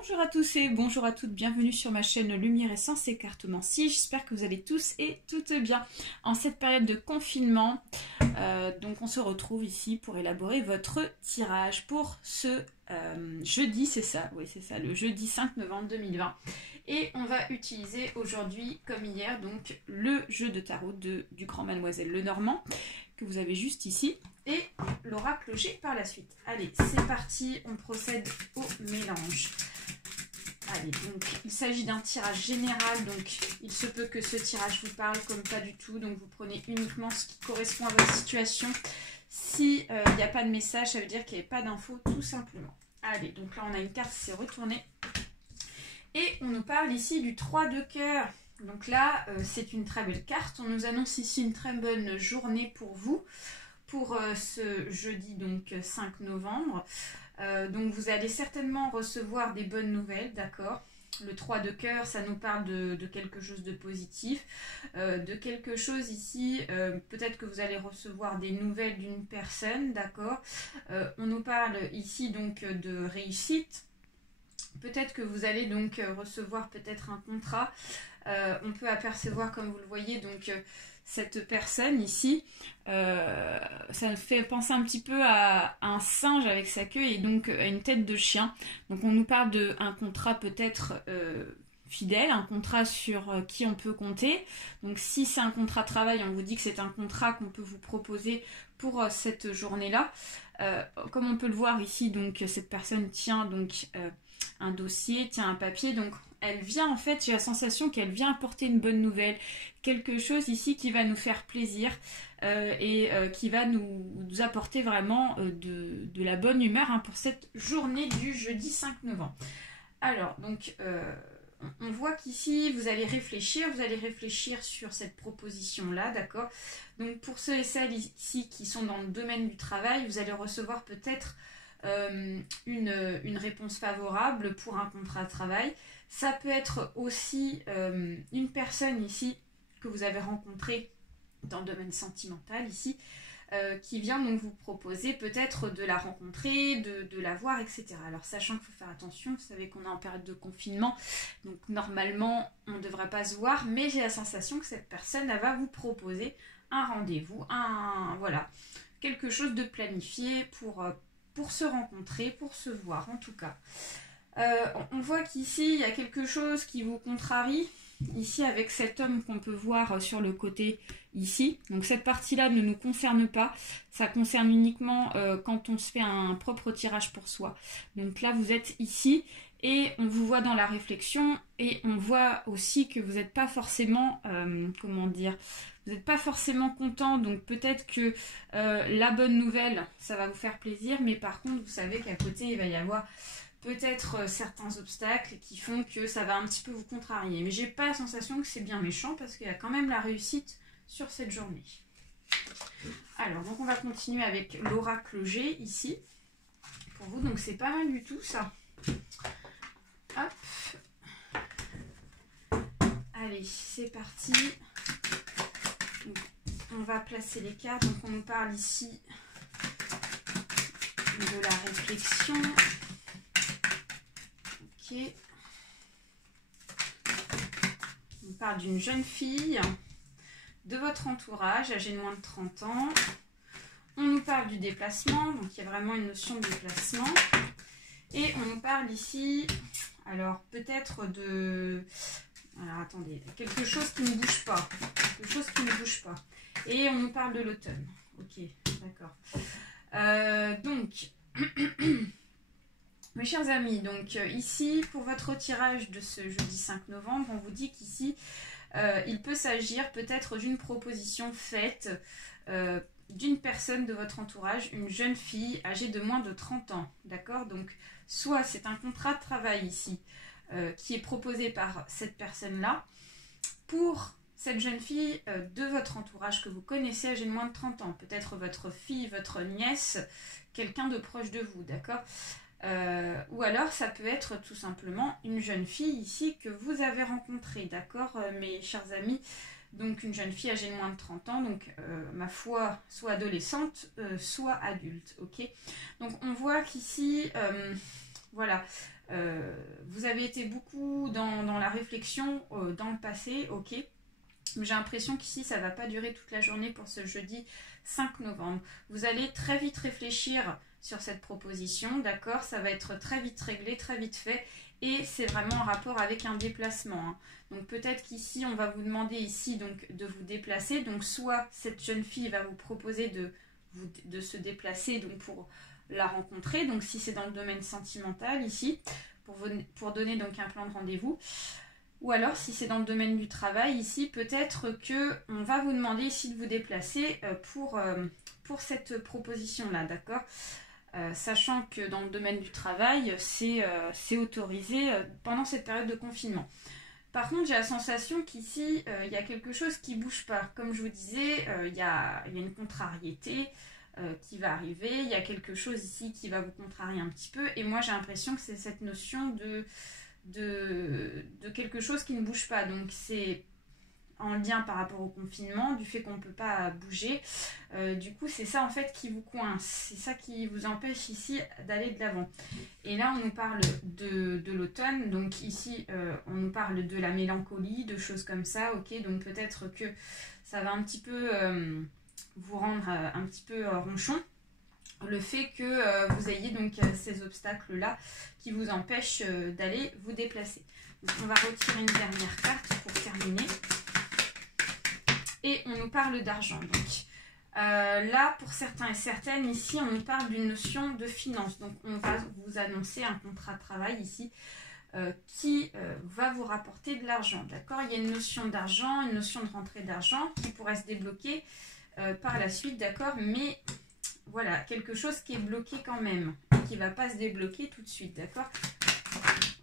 Bonjour à tous et bonjour à toutes, bienvenue sur ma chaîne Lumière et Sens Écartement-Si. J'espère que vous allez tous et toutes bien en cette période de confinement. Donc on se retrouve ici pour élaborer votre tirage pour ce jeudi, c'est ça, oui c'est ça, le jeudi 5 novembre 2020. Et on va utiliser aujourd'hui, comme hier, donc le jeu de tarot du Grand Mademoiselle Lenormand, que vous avez juste ici, et l'oracle G par la suite. Allez, c'est parti, on procède au mélange. Allez, donc il s'agit d'un tirage général, donc il se peut que ce tirage vous parle comme pas du tout, donc vous prenez uniquement ce qui correspond à votre situation. Si il n'y a pas de message, ça veut dire qu'il n'y a pas d'infos, tout simplement. Allez, donc là on a une carte qui s'est retournée, et on nous parle ici du 3 de cœur. Donc là, c'est une très belle carte, on nous annonce ici une très bonne journée pour vous, pour ce jeudi donc 5 novembre. Donc vous allez certainement recevoir des bonnes nouvelles, d'accord. Le 3 de cœur, ça nous parle de quelque chose de positif, de quelque chose ici, peut-être que vous allez recevoir des nouvelles d'une personne, d'accord. On nous parle ici donc de réussite, peut-être que vous allez donc recevoir peut-être un contrat. On peut apercevoir, comme vous le voyez, donc cette personne ici, ça me fait penser un petit peu à un singe avec sa queue et donc à une tête de chien. Donc on nous parle d'un contrat peut-être fidèle, un contrat sur qui on peut compter. Donc si c'est un contrat de travail, on vous dit que c'est un contrat qu'on peut vous proposer pour cette journée-là. Comme on peut le voir ici, donc cette personne tient donc un dossier, tient un papier, donc elle vient en fait, j'ai la sensation qu'elle vient apporter une bonne nouvelle, quelque chose ici qui va nous faire plaisir et qui va nous apporter vraiment de la bonne humeur pour cette journée du jeudi 5 novembre. Alors, donc, on voit qu'ici, vous allez réfléchir sur cette proposition-là, d'accord. Donc, pour ceux et celles ici qui sont dans le domaine du travail, vous allez recevoir peut-être une réponse favorable pour un contrat de travail. Ça peut être aussi une personne ici que vous avez rencontrée dans le domaine sentimental ici, qui vient donc vous proposer peut-être de la rencontrer, de la voir, etc. Alors sachant qu'il faut faire attention, vous savez qu'on est en période de confinement, donc normalement on ne devrait pas se voir, mais j'ai la sensation que cette personne elle va vous proposer un rendez-vous, voilà, quelque chose de planifié pour se rencontrer, pour se voir en tout cas. On voit qu'ici il y a quelque chose qui vous contrarie, ici avec cet homme qu'on peut voir sur le côté ici. Donc cette partie-là ne nous concerne pas, ça concerne uniquement quand on se fait un propre tirage pour soi. Donc là vous êtes ici et on vous voit dans la réflexion et on voit aussi que vous n'êtes pas forcément, comment dire, vous n'êtes pas forcément content, donc peut-être que la bonne nouvelle, ça va vous faire plaisir, mais par contre, vous savez qu'à côté, il va y avoir peut-être certains obstacles qui font que ça va un petit peu vous contrarier. Mais j'ai pas la sensation que c'est bien méchant, parce qu'il y a quand même la réussite sur cette journée. Alors, donc on va continuer avec l'oracle G, ici, pour vous, donc c'est pas mal du tout, ça. Hop. Allez, c'est parti. On va placer les cartes, donc on nous parle ici de la réflexion. Ok. On parle d'une jeune fille, de votre entourage, âgée de moins de 30 ans. On nous parle du déplacement, donc il y a vraiment une notion de déplacement. Et on nous parle ici, alors peut-être de... Alors attendez, quelque chose qui ne bouge pas. Quelque chose qui ne bouge pas. Et on nous parle de l'automne. Ok, d'accord. Donc, mes chers amis, donc ici, pour votre tirage de ce jeudi 5 novembre, on vous dit qu'ici, il peut s'agir peut-être d'une proposition faite d'une personne de votre entourage, une jeune fille âgée de moins de 30 ans. D'accord. Donc, soit c'est un contrat de travail ici, qui est proposé par cette personne-là pour cette jeune fille de votre entourage que vous connaissez âgée de moins de 30 ans. Peut-être votre fille, votre nièce, quelqu'un de proche de vous, d'accord. Ou alors ça peut être tout simplement une jeune fille ici que vous avez rencontrée, d'accord, mes chers amis. Donc une jeune fille âgée de moins de 30 ans, donc ma foi, soit adolescente, soit adulte, ok. Donc on voit qu'ici, voilà, Vous avez été beaucoup dans la réflexion dans le passé, ok. J'ai l'impression qu'ici, ça ne va pas durer toute la journée pour ce jeudi 5 novembre. Vous allez très vite réfléchir sur cette proposition, d'accord? Ça va être très vite réglé, très vite fait. Et c'est vraiment en rapport avec un déplacement. Hein. Donc peut-être qu'ici, on va vous demander ici donc, de vous déplacer. Donc soit cette jeune fille va vous proposer de se déplacer donc, pour la rencontrer. Donc si c'est dans le domaine sentimental ici, pour donner donc un plan de rendez-vous. Ou alors, si c'est dans le domaine du travail, ici, peut-être qu'on va vous demander ici de vous déplacer pour cette proposition-là, d'accord? Sachant que dans le domaine du travail, c'est autorisé pendant cette période de confinement. Par contre, j'ai la sensation qu'ici, il y a quelque chose qui ne bouge pas. Comme je vous disais, il y a une contrariété qui va arriver. Il y a quelque chose ici qui va vous contrarier un petit peu. Et moi, j'ai l'impression que c'est cette notion de quelque chose qui ne bouge pas. Donc c'est en lien par rapport au confinement, du fait qu'on ne peut pas bouger. Du coup, c'est ça en fait qui vous coince. C'est ça qui vous empêche ici d'aller de l'avant. Et là, on nous parle de l'automne. Donc ici, on nous parle de la mélancolie, de choses comme ça. Ok, donc peut-être que ça va un petit peu vous rendre un petit peu ronchon. Le fait que vous ayez donc ces obstacles-là qui vous empêchent d'aller vous déplacer. Donc, on va retirer une dernière carte pour terminer. Et on nous parle d'argent. Donc là, pour certains et certaines, ici, on nous parle d'une notion de finance. Donc on va vous annoncer un contrat de travail ici qui va vous rapporter de l'argent. D'accord? Il y a une notion d'argent, une notion de rentrée d'argent qui pourrait se débloquer par la suite, d'accord? Mais voilà, quelque chose qui est bloqué quand même, qui ne va pas se débloquer tout de suite, d'accord?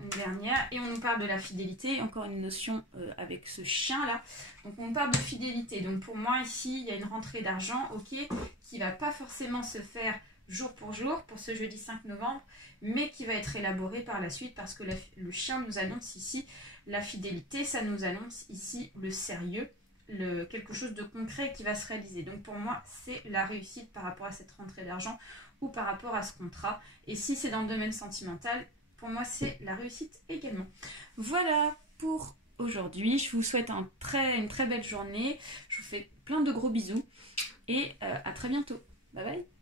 Une dernière, et on nous parle de la fidélité, encore une notion avec ce chien-là. Donc on parle de fidélité, donc pour moi ici, il y a une rentrée d'argent, ok, qui ne va pas forcément se faire jour pour ce jeudi 5 novembre, mais qui va être élaborée par la suite, parce que le chien nous annonce ici la fidélité, ça nous annonce ici le sérieux, quelque chose de concret qui va se réaliser. Donc pour moi, c'est la réussite par rapport à cette rentrée d'argent ou par rapport à ce contrat. Et si c'est dans le domaine sentimental, pour moi, c'est la réussite également. Voilà pour aujourd'hui. Je vous souhaite une très belle journée. Je vous fais plein de gros bisous et à très bientôt. Bye bye.